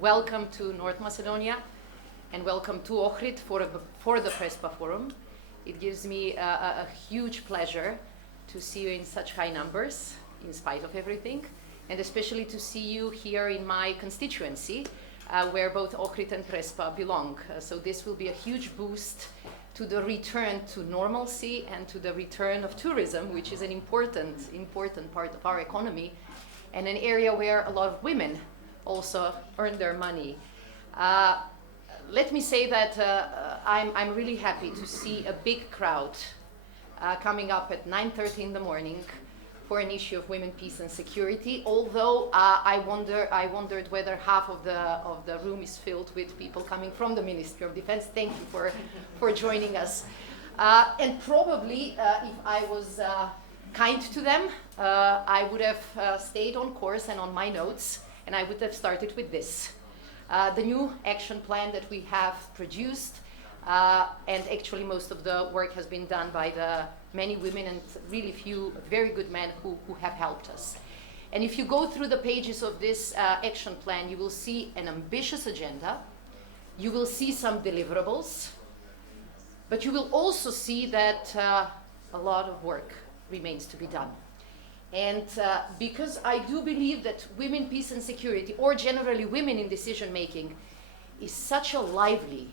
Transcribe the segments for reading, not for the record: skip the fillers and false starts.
welcome to North Macedonia and welcome to Ohrid for the Prespa Forum. It gives me a huge pleasure to see you in such high numbers, in spite of everything, and especially to see you here in my constituency, where both Ohrid and Prespa belong. So this will be a huge boost to the return to normalcy and to the return of tourism, which is an important part of our economy, and an area where a lot of women also earn their money. Let me say that I'm really happy to see a big crowd coming up at 9:30 in the morning for an issue of women, peace and security, although I wondered whether half of the room is filled with people coming from the Ministry of Defense. Thank you for joining us. And probably, if I was kind to them, I would have stayed on course and on my notes, and I would have started with this. The new action plan that we have produced, and actually most of the work has been done by the many women and really few very good men who have helped us. And if you go through the pages of this action plan, you will see an ambitious agenda, you will see some deliverables, but you will also see that a lot of work remains to be done. And because I do believe that women, peace and security, or generally women in decision making, is such a lively,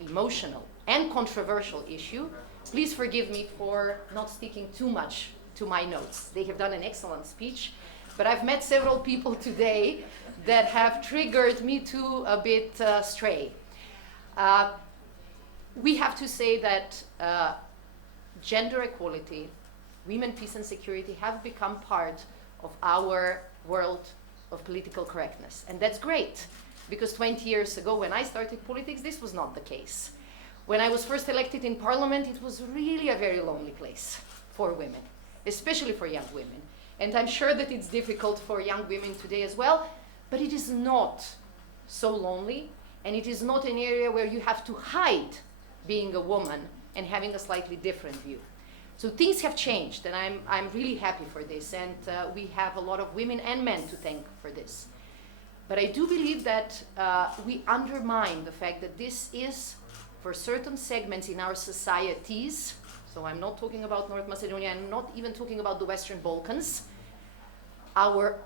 emotional and controversial issue, please forgive me for not sticking too much to my notes. They have done an excellent speech, but I've met several people today that have triggered me to a bit stray. We have to say that gender equality, women, peace and security have become part of our world of political correctness. And that's great, because 20 years ago when I started politics, this was not the case. When I was first elected in parliament, it was really a very lonely place for women, especially for young women. And I'm sure that it's difficult for young women today as well, but it is not so lonely, and it is not an area where you have to hide being a woman and having a slightly different view. So things have changed, and I'm really happy for this, and we have a lot of women and men to thank for this. But I do believe that we undermine the fact that this is, for certain segments in our societies, so I'm not talking about North Macedonia, I'm not even talking about the Western Balkans, our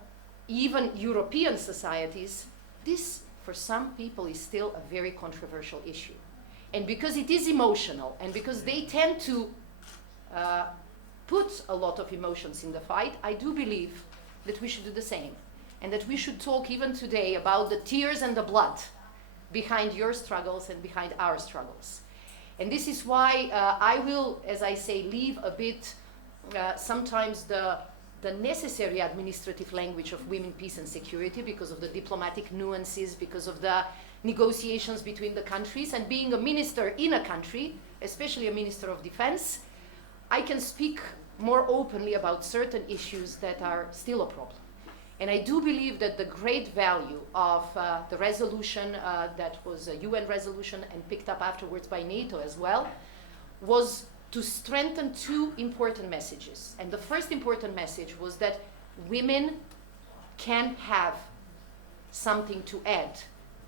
even European societies, this for some people is still a very controversial issue. And because it is emotional, and because they tend to put a lot of emotions in the fight, I do believe that we should do the same. And that we should talk even today about the tears and the blood behind your struggles and behind our struggles. And this is why I will, as I say, leave a bit sometimes the necessary administrative language of women, peace and security, because of the diplomatic nuances, because of the negotiations between the countries. And being a minister in a country, especially a minister of defense, I can speak more openly about certain issues that are still a problem. And I do believe that the great value of the resolution that was a UN resolution and picked up afterwards by NATO as well, was to strengthen two important messages. And the first important message was that women can have something to add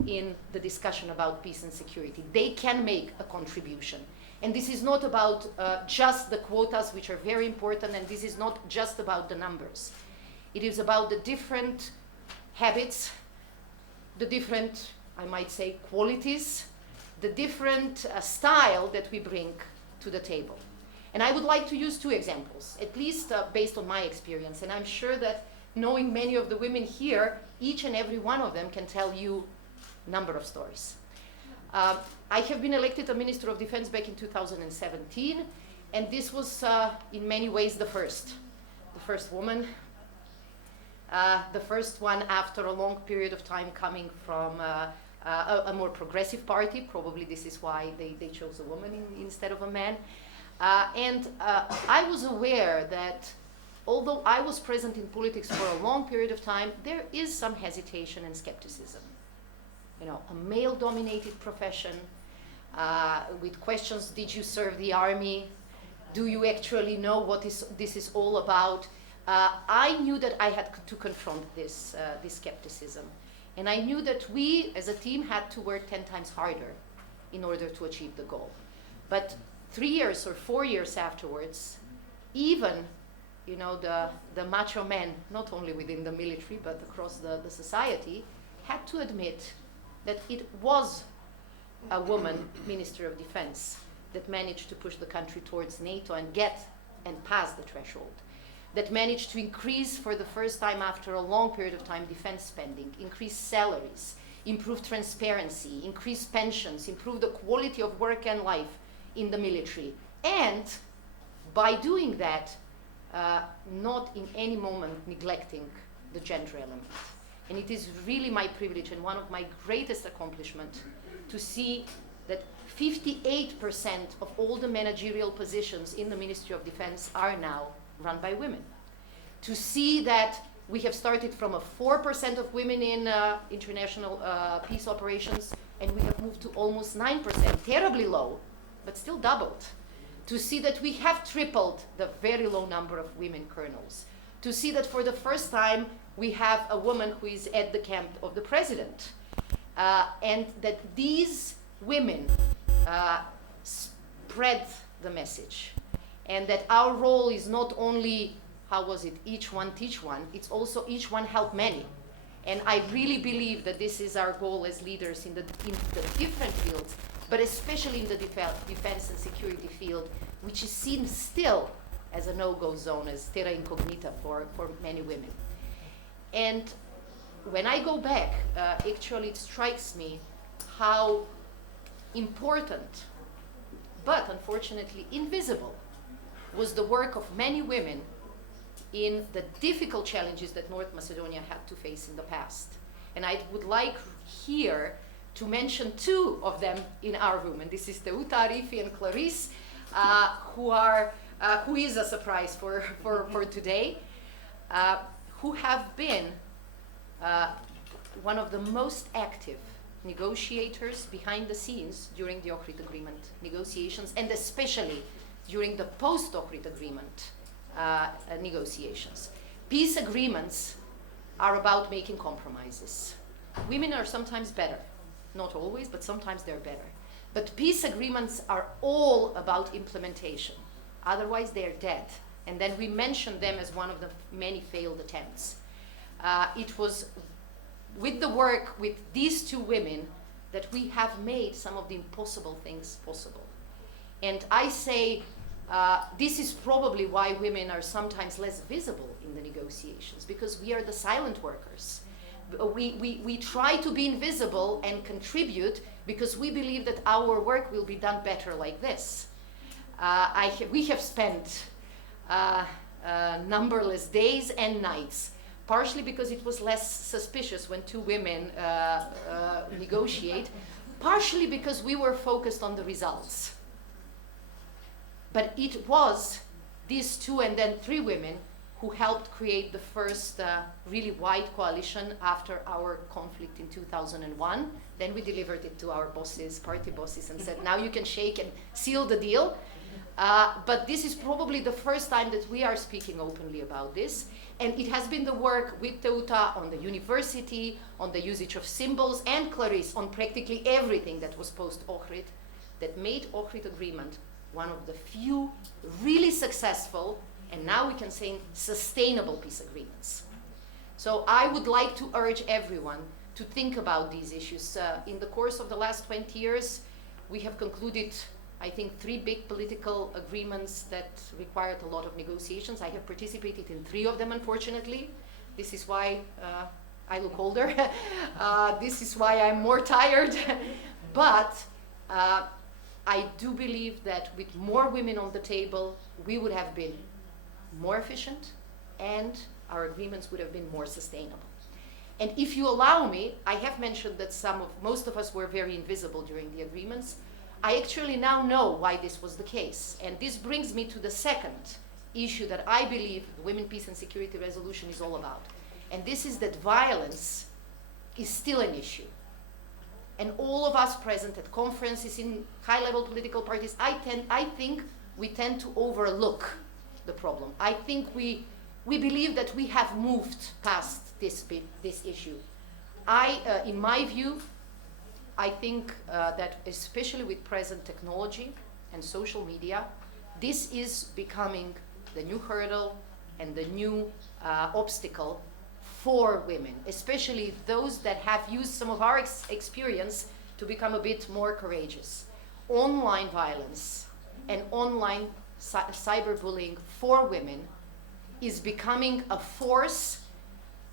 in the discussion about peace and security. They can make a contribution. And this is not about just the quotas, which are very important, and this is not just about the numbers. It is about the different habits, the different, I might say, qualities, the different style that we bring to the table. And I would like to use two examples, at least based on my experience. And I'm sure that knowing many of the women here, each and every one of them can tell you a number of stories. I have been elected a Minister of Defense back in 2017, and this was in many ways the first woman, the first one after a long period of time coming from a more progressive party. Probably this is why they chose a woman instead of a man. And I was aware that although I was present in politics for a long period of time, there is some hesitation and skepticism. You know, a male-dominated profession with questions: did you serve the army? Do you actually know what this is all about? I knew that I had to confront this skepticism. And I knew that we, as a team, had to work 10 times harder in order to achieve the goal. But 3 years or 4 years afterwards, even the macho men, not only within the military, but across the society, had to admit that it was a woman Minister of Defense that managed to push the country towards NATO and pass the threshold, that managed to increase for the first time after a long period of time defense spending, increase salaries, improve transparency, increase pensions, improve the quality of work and life in the military, and by doing that, not in any moment neglecting the gender element. And it is really my privilege and one of my greatest accomplishments to see that 58% of all the managerial positions in the Ministry of Defense are now run by women. To see that we have started from a 4% of women in international peace operations, and we have moved to almost 9%, terribly low, but still doubled. To see that we have tripled the very low number of women colonels. To see that for the first time we have a woman who is at the camp of the president. And that these women spread the message. And that our role is not only, each one teach one, it's also each one help many. And I really believe that this is our goal as leaders in the different fields, but especially in the defense and security field, which is seen still as a no-go zone, as terra incognita for many women. And when I go back, actually it strikes me how important, but unfortunately invisible, was the work of many women in the difficult challenges that North Macedonia had to face in the past. And I would like here to mention two of them in our room, and this is Teuta, Arifi, and Clarice, who is a surprise for today, who have been one of the most active negotiators behind the scenes during the Ohrid Agreement negotiations, and especially during the post-Ohrid Agreement negotiations. Peace agreements are about making compromises. Women are sometimes better, not always, but sometimes they're better. But peace agreements are all about implementation. Otherwise, they're dead. And then we mention them as one of the many failed attempts. It was with the work with these two women that we have made some of the impossible things possible. And I say this is probably why women are sometimes less visible in the negotiations, because we are the silent workers. We try to be invisible and contribute because we believe that our work will be done better like this. We have spent numberless days and nights, partially because it was less suspicious when two women negotiate, partially because we were focused on the results. But it was these two and then three women who helped create the first really wide coalition after our conflict in 2001. Then we delivered it to our bosses, party bosses, and said, now you can shake and seal the deal. But this is probably the first time that we are speaking openly about this. And it has been the work with Teuta on the university, on the usage of symbols, and Clarice on practically everything that was post-Ohrid that made Ohrid Agreement one of the few really successful, and now we can say sustainable peace agreements. So I would like to urge everyone to think about these issues. In the course of the last 20 years, we have concluded, I think, 3 big political agreements that required a lot of negotiations. I have participated in 3 of them, unfortunately. This is why I look older. This is why I'm more tired. But I do believe that with more women on the table, we would have been more efficient and our agreements would have been more sustainable. And if you allow me, I have mentioned that most of us were very invisible during the agreements. I actually now know why this was the case. And this brings me to the second issue that I believe the Women, Peace and Security Resolution is all about. And this is that violence is still an issue. And all of us present at conferences in high-level political parties, I think we tend to overlook the problem. I think we believe that we have moved past this issue. in my view, I think that especially with present technology and social media, this is becoming the new hurdle and the new obstacle for women, especially those that have used some of our experience to become a bit more courageous. Online violence and online cyberbullying for women is becoming a force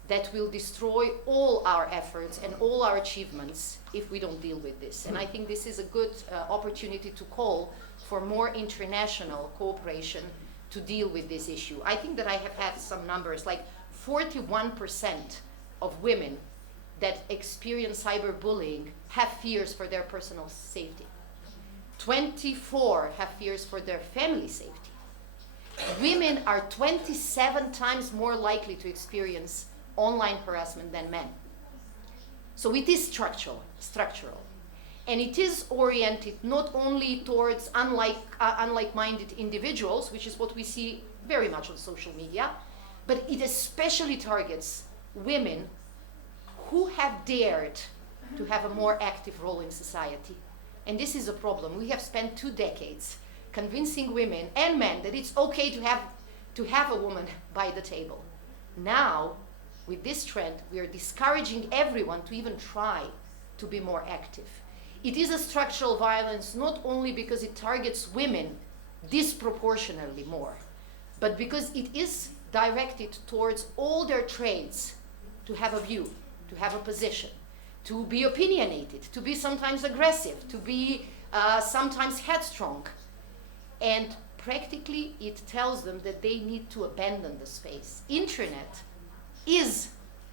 that will destroy all our efforts and all our achievements if we don't deal with this. And I think this is a good opportunity to call for more international cooperation to deal with this issue. I think that I have had some numbers, like 41% of women that experience cyberbullying have fears for their personal safety. 24 have fears for their family safety. Women are 27 times more likely to experience online harassment than men. So it is structural. And it is oriented not only towards unlike-minded individuals, which is what we see very much on social media, but it especially targets women who have dared to have a more active role in society. And this is a problem. We have spent 2 decades convincing women and men that it's okay to have a woman by the table. Now, with this trend, we are discouraging everyone to even try to be more active. It is a structural violence not only because it targets women disproportionately more, but because it is directed towards all their traits to have a view, to have a position, to be opinionated, to be sometimes aggressive, to be sometimes headstrong. And practically it tells them that they need to abandon the space. Internet is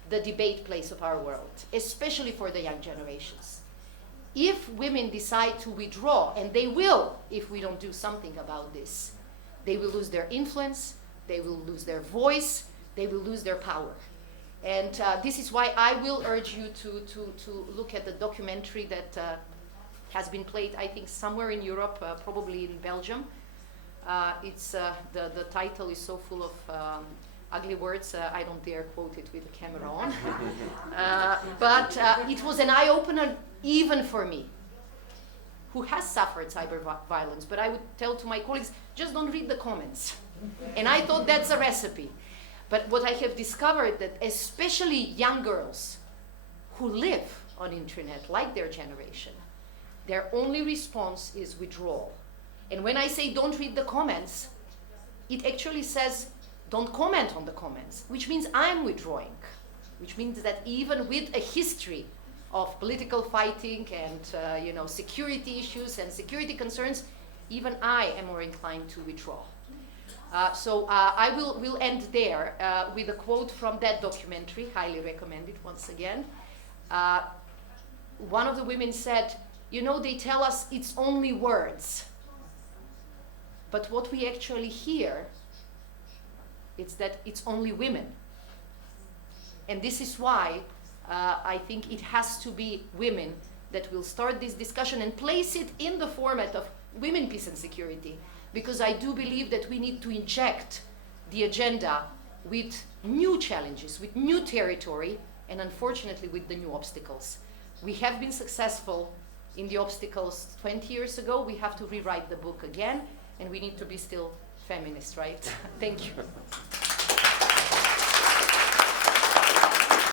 the debate place of our world, especially for the young generations. If women decide to withdraw, and they will if we don't do something about this, they will lose their influence, they will lose their voice, they will lose their power. And this is why I will urge you to look at the documentary that has been played, I think, somewhere in Europe, probably in Belgium. The title is so full of ugly words, I don't dare quote it with the camera on. But it was an eye-opener even for me, who has suffered cyber violence. But I would tell to my colleagues, just don't read the comments. And I thought that's a recipe. But what I have discovered that especially young girls who live on internet, like their generation, their only response is withdrawal. And when I say don't read the comments, it actually says don't comment on the comments, which means I'm withdrawing, which means that even with a history of political fighting and security issues and security concerns, even I am more inclined to withdraw. So I will end there with a quote from that documentary, highly recommended once again. One of the women said, they tell us it's only words, but what we actually hear is that it's only women. And this is why I think it has to be women that will start this discussion and place it in the format of women, peace and security, because I do believe that we need to inject the agenda with new challenges, with new territory, and unfortunately with the new obstacles. We have been successful in the obstacles 20 years ago. We have to rewrite the book again, and we need to be still feminist, right? Thank you.